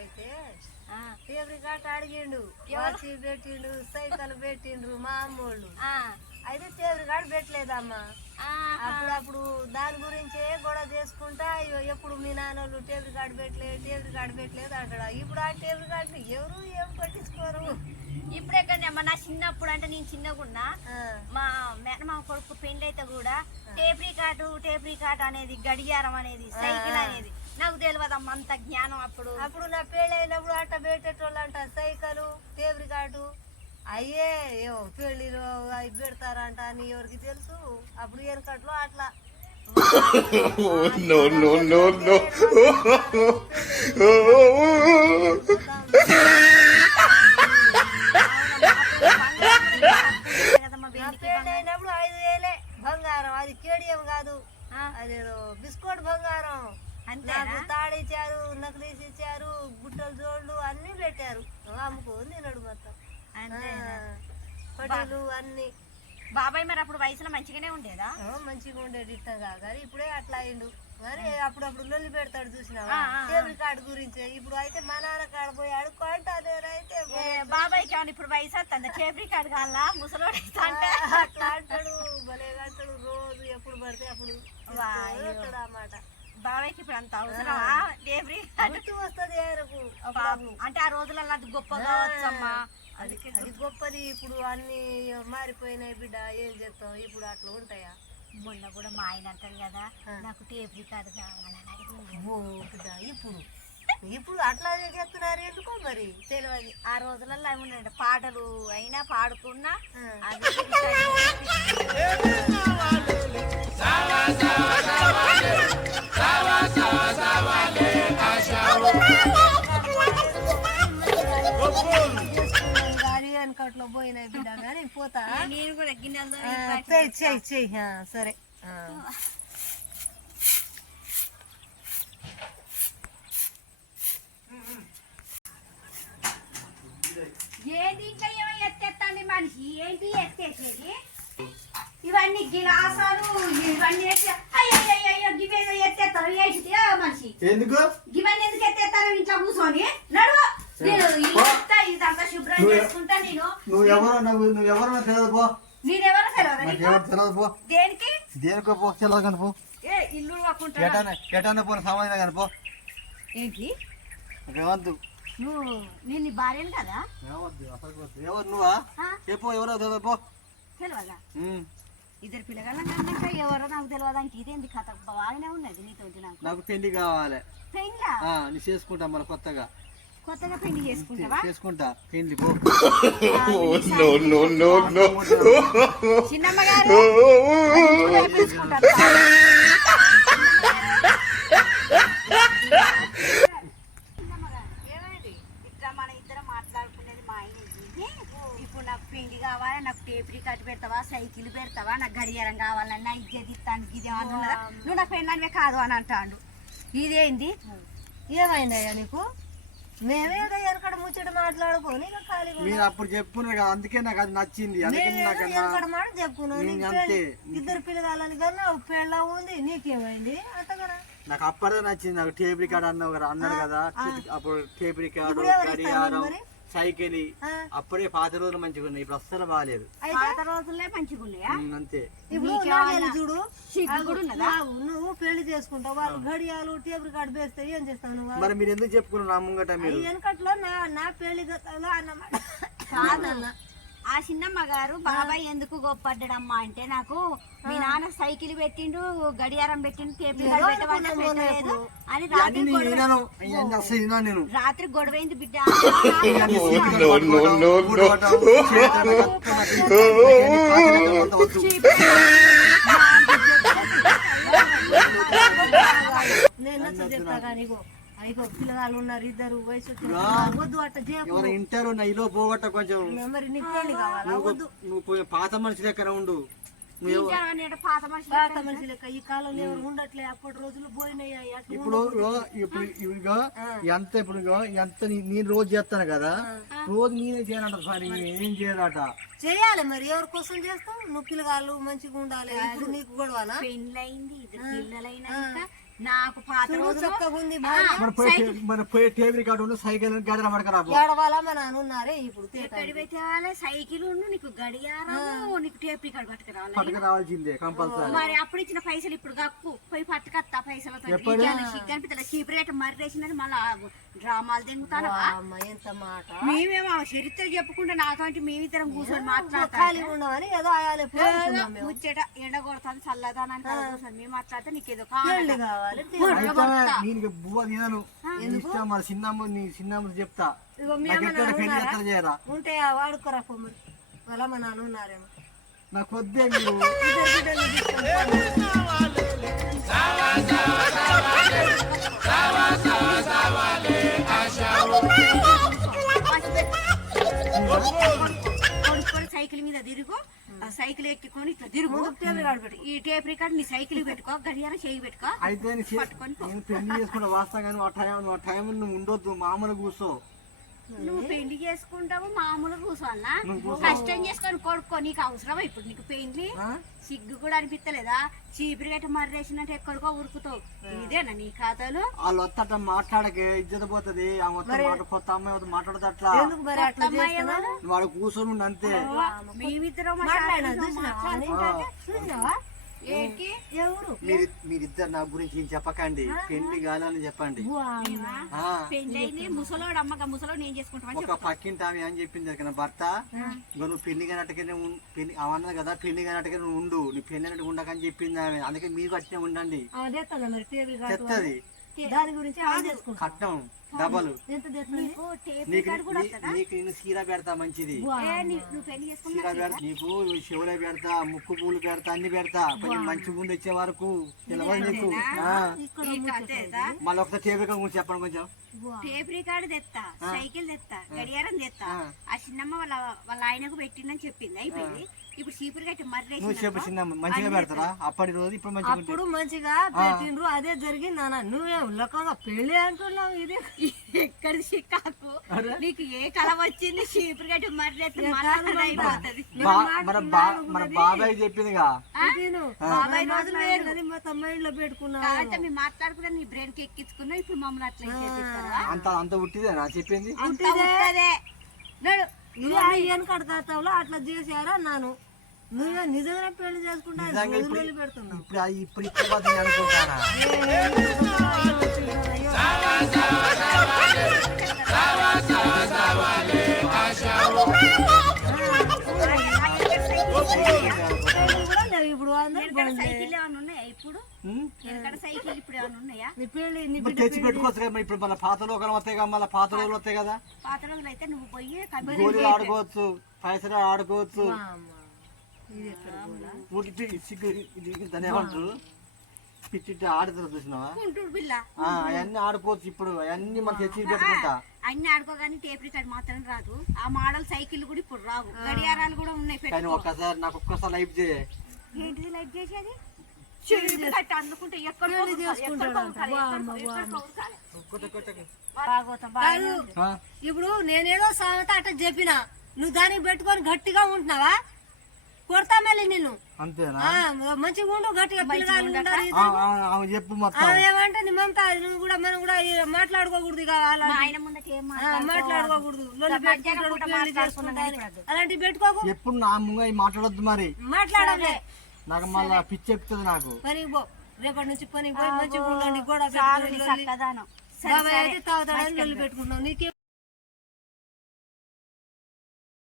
అయితే టేబుల్ కాట అడిగిండు, వాచి పెట్టిండు, సైకిల్ పెట్టిండ్రు మా అమ్మోళ్ళు. అయితే టేబుల్ కాడ పెట్టలేదమ్మా. అప్పుడు దాని గురించే గొడవ చేసుకుంటా ఎప్పుడు మీ నాన్నోళ్ళు టేబుల్ కాడ పెట్టలేదు అంటాడు. ఇప్పుడు ఆ టేబుల్ కాడని ఎవరు ఏం పట్టించుకోరు. ఇప్పుడెక్కడమ్మా నా చిన్నప్పుడు అంటే నేను చిన్నగున్నా మా మేనమామ కొడుకు పెళ్లి అయితే కూడా టేప్రీ కాటు అనేది గడియారం అనేది సైకిల్ అనేది నాకు తెలియదమ్మా అంత జ్ఞానం. అప్పుడు నా పెళ్లి అయినప్పుడు అట్ట పెట్టేటోళ్ళు అంట సైకిల్ టేప్రీ కాటు అయ్యే ఏమో పెళ్లిలో అవి పెడతారంట అని ఎవరికి తెలుసు. అప్పుడు ఎనకట్లో అట్లా పెళ్ళైనప్పుడు 5,000 బంగారం. అది కేడియం కాదు, అదేదో బిస్కోట్ బంగారం. నాకు తాడిచ్చారు, నక్లీస్ ఇచ్చారు, గుట్టలు జోళ్ళు అన్ని పెట్టారు. అమ్ముకోని తినడు మొత్తం పటీలు అన్ని. బాబాయ్ మరి అప్పుడు వయసులో మంచిగానే ఉండేదా? మంచిగా ఉండేది ఇట్టగా. కానీ ఇప్పుడే అట్లా అయిండు. మరి అప్పుడప్పుడు లొల్లి పెడతాడు చూసినావా టేబుల్ కార్డు గురించి. ఇప్పుడు అయితే మా నాన్న కాడ పోయి అడుక్కుంటానైతే బాబాయ్కి ఏమన్నా ఇప్పుడు వయసు వస్తుంది టేబుల్ కార్డు కావాలా ముసలోడు అట్లా అంటాడు. భలే అంటాడు. రోజు ఎప్పుడు పడితే అప్పుడు అన్నమాట. బాబాయ్కి ఇప్పుడు అంత అవసరమా టేబుల్ గుర్తు వస్తుంది అంటే ఆ రోజులలో అది గొప్పగా వచ్చమ్మా. అది గొప్పది. ఇప్పుడు అన్ని మారిపోయినాయి బిడ్డ, ఏం చేస్తాం. ఇప్పుడు అట్లా ఉంటాయా? మొన్న కూడా మా ఆయన అంటారు కదా నాకు టేబుల్ కార్డు కావాలని. ఇప్పుడు అట్లా చెప్తున్నారు ఎందుకో మరి తెలియదు. ఆ రోజులలో ఏమున్నాయంటే పాటలు అయినా పాడుకున్నా వెనకట్లో పోయినాయి బిడ్డ. కానీ పోతా నేను కూడా చెయ్యి సరే. ఏంటి ఇంకా ఏమో ఎత్తేస్తాండి మనిషి, ఏంటి ఎత్తేసేది? ఇవన్నీ గిలాసాలు ఇవన్నీ అయ్యో గివేదో ఎత్తేస్తారు ఏంటి మనిషి. ఎందుకు ఇవన్నీ ఎందుకు ఎత్తేస్తాను ఇంట్లో కూర్చొని నడువు. ఇదంతా శుభ్రం చేసుకుంటా. నువ్వెవరో తెలియదు పో. నేనెవరో తెలియదు పో. దేనికి దేనికో పో, తెలియదు కానీ పో. ఇల్లు ఎటానే పోయిన సమాధానం కానీ పో. ఏంటి ఏవద్దు, నువ్వు నేను నీ భార్యను కదా? ఏవద్దు అసలు. ఎవరు నువ్వా? చెప్పు ఎవరో తెలియదు పో. తెలియదా? ఇద్దరు పిల్లగాళ్ళ ఎవరో నాకు తెలియదు అంటే ఇదేంది కథ బాగానే ఉన్నది నీతో. నాకు పెళ్లి కావాలి. పెళ్ళా? నీ చేసుకుంటా మరి కొత్తగా పెళ్లి చేసుకుంటావా? చేసుకుంటా పెళ్లి పో. చిన్నమ్మ గారు మన ఇద్దరం మాట్లాడుకునేది మా ఆయన. ఇప్పుడు నాకు పెళ్లి కావాలా, నాకు టేపురీ కట్టి పెడతావా, సైకిల్ పెడతావా, నాకు గడియారం కావాలన్నా ఇజ్జత్ ఇస్తాను ఇదేమన్నా నువ్వు నాకు పెళ్ళానివే కాదు అని అంటాడు. ఇదేంది? ఏమైందయ్యా నీకు? మేమేదో ఎనకడ ముచ్చట మాట్లాడుకోని మీరు అప్పుడు చెప్పుకున్నారు కదా, అందుకే నాకు అది నచ్చింది. ఎనకడ మాట చెప్పుకున్నాను. ఇద్దరు పిల్లగాలని కన్నా పెళ్ళ ఉంది, నీకేమైంది? అంత కూడా నాకు అప్పటిదే నచ్చింది. నాకు టేబుల్ కార్డు అన్నారు కదా, అప్పుడు టేబుల్ కార్డు, గడియారం, సైకిల్ అప్పుడే పాత రోజులు మంచిగా ఉన్నాయి. ఇప్పుడు అస్సలు బాగాలేదు. పాత రోజులే మంచిగా ఉన్నాయా? అంతే. చూడు నువ్వు పెళ్లి చేసుకుంటావు, వాళ్ళు గడియాలు టేబుల్ కార్డు వేస్తే ఏం చేస్తావు నువ్వు? మరి మీరు ఎందుకు చెప్పుకున్నారు నా ముంగట? మీరు వెనకట్లో నా పెళ్లి అన్నమాట కాదన్న. ఆ చిన్నమ్మ గారు బాబాయ్ ఎందుకు గొప్పడ్డాడమ్మా అంటే నాకు మీ నాన్న సైకిల్ పెట్టిండు, గడియారం పెట్టిండు, టేబుల్ పెట్టలేదు అని రాత్రి గొడవైంది బిడ్డ. నేను చెప్తా కానీ పిల్లగాళ్ళు ఉన్నారు, ఇద్దరు వయసు వద్దు అట్ట ఇంటారు నైలో పోగొట్ట కొంచెం. మరి నీకు పెళ్లి కావాలా? వద్దు. నువ్వు పాత మనిషి దగ్గర ఉండు. పాత మనిషి లెక్క ఈ కాలంలో ఎవరు ఉండట్లే. అప్పటి రోజులు పోయినాయి. ఇప్పుడు ఎంత ఎంత నేను రోజు చేస్తాను కదా, రోజు నేనే చేయాలంట. సార్ ఏం చేయాలట? చేయాలి మరి. ఎవరి కోసం చేస్తావు? నువ్వు పిల్లగాళ్ళు మంచిగా ఉండాలి. ఇప్పుడు నీకు గొడవనా? పెళ్ళైంది, పిల్లలైనాక నాకు పాత రోజులు చక్కగా ఉంది మన పోయి టేబుల్ రికార్డు సైకిల్ గడియారం పడకరాబో ఏడవాలా మా నాన్న ఉన్నారే ఇప్పుడు ఎక్కడి పెట్టాలి సైకిల్ నీకు గడియారము నీకు టేప్ రికార్డ్ పట్టుకురావాలి పట్టుకురావాల్సిందే కంపల్సరీ. మరి అప్పుడు ఇచ్చిన పైసలు ఇప్పుడు గక్కు పోయి పట్టుకత్తా పైసలతో కనిపిస్తా చీపురేట మర్రేసిందని మళ్ళా డ్రామాలు తెంగుతాను అమ్మ ఎంత మాట మేమేమో చరిత్ర చెప్పుకుంటే నాతోటి మేమిద్దరం కూర్చొని మాట్లాడతాం ఖాళీ ఉండవని ఏదో ఆయాలి ముచ్చట ఎండ కొడతాను చల్లదానానికి కూర్చొని మేము మాట్లాడితే నీకేదో కావాలి కావాలి నేను బువ్వ తినను ఇష్టం మరి చిన్నమ్మ చెప్తా ఇగో మీ నాకు అమ్మ ఎక్కడ పెళ్లి ఎక్కడ చేయరా ఉంటే వాడుకోరా పొమ్మని వాళ్ళ మా నాన్న ఉన్నారేమో నాకు వద్దే మీరు కొనుక్కొని సైకిల్ మీద తిరుగు ఆ సైకిల్ ఎక్కికొని ఇట్లా తిరుగు ఈ టేప్ రికార్డ్ నీ సైకిల్ పెట్టుకో గడియారం చేయి పెట్టుకో అయితే నేను పెళ్లి చేసుకుంటా వాస్తా కానీ ఆ టైం నువ్వు ఉండొద్దు మామూలు కూర్చో. నువ్వు పెళ్లి చేసుకుంటావు మామూలు కూర్చోవాలనా కష్టం చేసుకొని కొడుకో నీకు అవసరమా ఇప్పుడు నీకు పెళ్లి సిగ్గు కూడా అనిపిస్తలేదా చీపురు గట్ట మర్రేసినట్టు ఎక్కడికో ఉరుకుతావు ఇదేనా నీ ఖాతాలు వాళ్ళు వస్తా మాట్లాడకే ఇజ్జత పోతుంది ఆ మొత్తం కొత్త అమ్మాయి మాట్లాడదు అట్లా వాడు కూర్చొని ఉండి అంతే. మేమిద్దరం ఏంటి ఎవరు మీరిద్దరు నా గురించి ఏం చెప్పకండి పెళ్లి కాలని చెప్పండి. పెళ్లి అయింది ముసలోడు అమ్మగా ముసలోడు నేను చేసుకుంటామని ఒక పక్కింటి ఆమె అని చెప్పింది కదా భర్త నువ్వు పెళ్లి కానట్టుగానే పెళ్లి అవన్నది కదా పెళ్లి కానట్టుగా నువ్వు ఉండు నీ పెళ్లి అన్నట్టు ఉండకని చెప్పింది ఆమె. అందుకే మీరు అట్నే ఉండండి చెత్తది దాని గురించి కట్టం డబల్ ఎంత నీకు నేను సీర పెడతా మంచిది సీర పెడతా నీకు చెవులే పెడతా ముక్కు పూలు పెడతా అన్ని పెడతా కొంచెం మంచి ముందు వచ్చే వరకు తెలవదు నీకు. మళ్ళీ ఒకసారి టేబుల్ గురించి చెప్పండి కొంచెం. టేప్ రికార్డు తెస్తా సైకిల్ తెస్తా గడియారం తెస్తా ఆ చిన్నమ్మ వాళ్ళ ఆయనకు పెట్టిందని చెప్పింది అయిపోయింది. ఇప్పుడు చీపురు గట్టి నువ్వు చెప్పు చిన్న మంచిగా పెడతారా అప్పటి రోజు ఇప్పుడు మంచిగా అప్పుడు మంచిగా పెట్టిండ్రు అదే జరిగింది నాన్న నువ్వే ఉల్లకంగా పెళ్లి అంటున్నావు ఇది ఎక్కడ చిక్కాకు నీకు ఏ కళ వచ్చింది చీపురు గట్టి మర్రెత్తి అయిపోతుంది. మన బాబాయ్ చెప్పిందిగా బాబాయ్ రోజులు వేరు కదా మా తమ్ముళ్ళలో పెట్టుకున్నా అంటే మేము మాట్లాడుకున్నా నీ బ్రెయిన్ కి ఎక్కించుకున్నావు ఇప్పుడు మమ్మల్ని అట్లా అంత ఉట్టిదేనా చెప్పింది కడతావులో అట్లా చేశారా నాను నువ్వే నిజంగా పెళ్లి చేసుకుంటా పెడుతున్నావు ఇప్పుడు అనుకుంటానా ఇప్పుడు సైకిల్ ఏమైనా ఉన్నాయా ఇప్పుడు సైకిల్ ఇప్పుడు ఏమైనా ఉన్నాయా తెచ్చి పెట్టుకోవచ్చు కదా ఇప్పుడు మన పాత లోకలు వస్తాయి కదా మళ్ళీ పాత రోజులు వస్తాయి కదా పాత రోజులు అయితే నువ్వు పోయి గోళీలు ఆడుకోవచ్చు పైసలు ఆడుకోవచ్చు దాని ఏమంటారు పిచ్చి ఆడుతారు చూసినావా అవన్నీ ఆడుకోవచ్చు ఇప్పుడు అవన్నీ మనం తెచ్చి పెట్టుకుంటా అన్ని ఆడుకోగానే టేప్ రికార్డ్ మాత్రం రాదు ఆ మోడల్ సైకిల్ కూడా ఇప్పుడు రావు గడియారాలు కూడా ఉన్నాయి కానీ ఒక్కసారి నాకు ఒక్కసారి లైఫ్ చేయ ఏంటిది లైఫ్ చేసేది అందుకుంటే ఎక్కడ ఇప్పుడు నేనేదో సామెత అట్ట చెప్పినా నువ్వు దానికి పెట్టుకొని గట్టిగా ఉంటున్నావా కొడతా మళ్ళీ నిన్ను అంతేనా మంచిగా ఉండు గట్టిగా పిల్లగాలు చెప్పు ఏమంటే నిమ్మంతా నువ్వు కూడా మనం కూడా మాట్లాడుకోకూడదు ఆయన ముందట మాట్లాడుకోకూడదు అలాంటివి పెట్టుకోకు ఎప్పుడు నా ముంగ మాట్లాడొద్దు మరి మాట్లాడాలి నాకు మళ్ళా పిచ్చి ఎక్కుతుంది నాకు పనికి పో రేపటి నుంచి పనికి పోయి మంచిగా ఉండండి గొడవ పెట్టుకుంటావు నీకే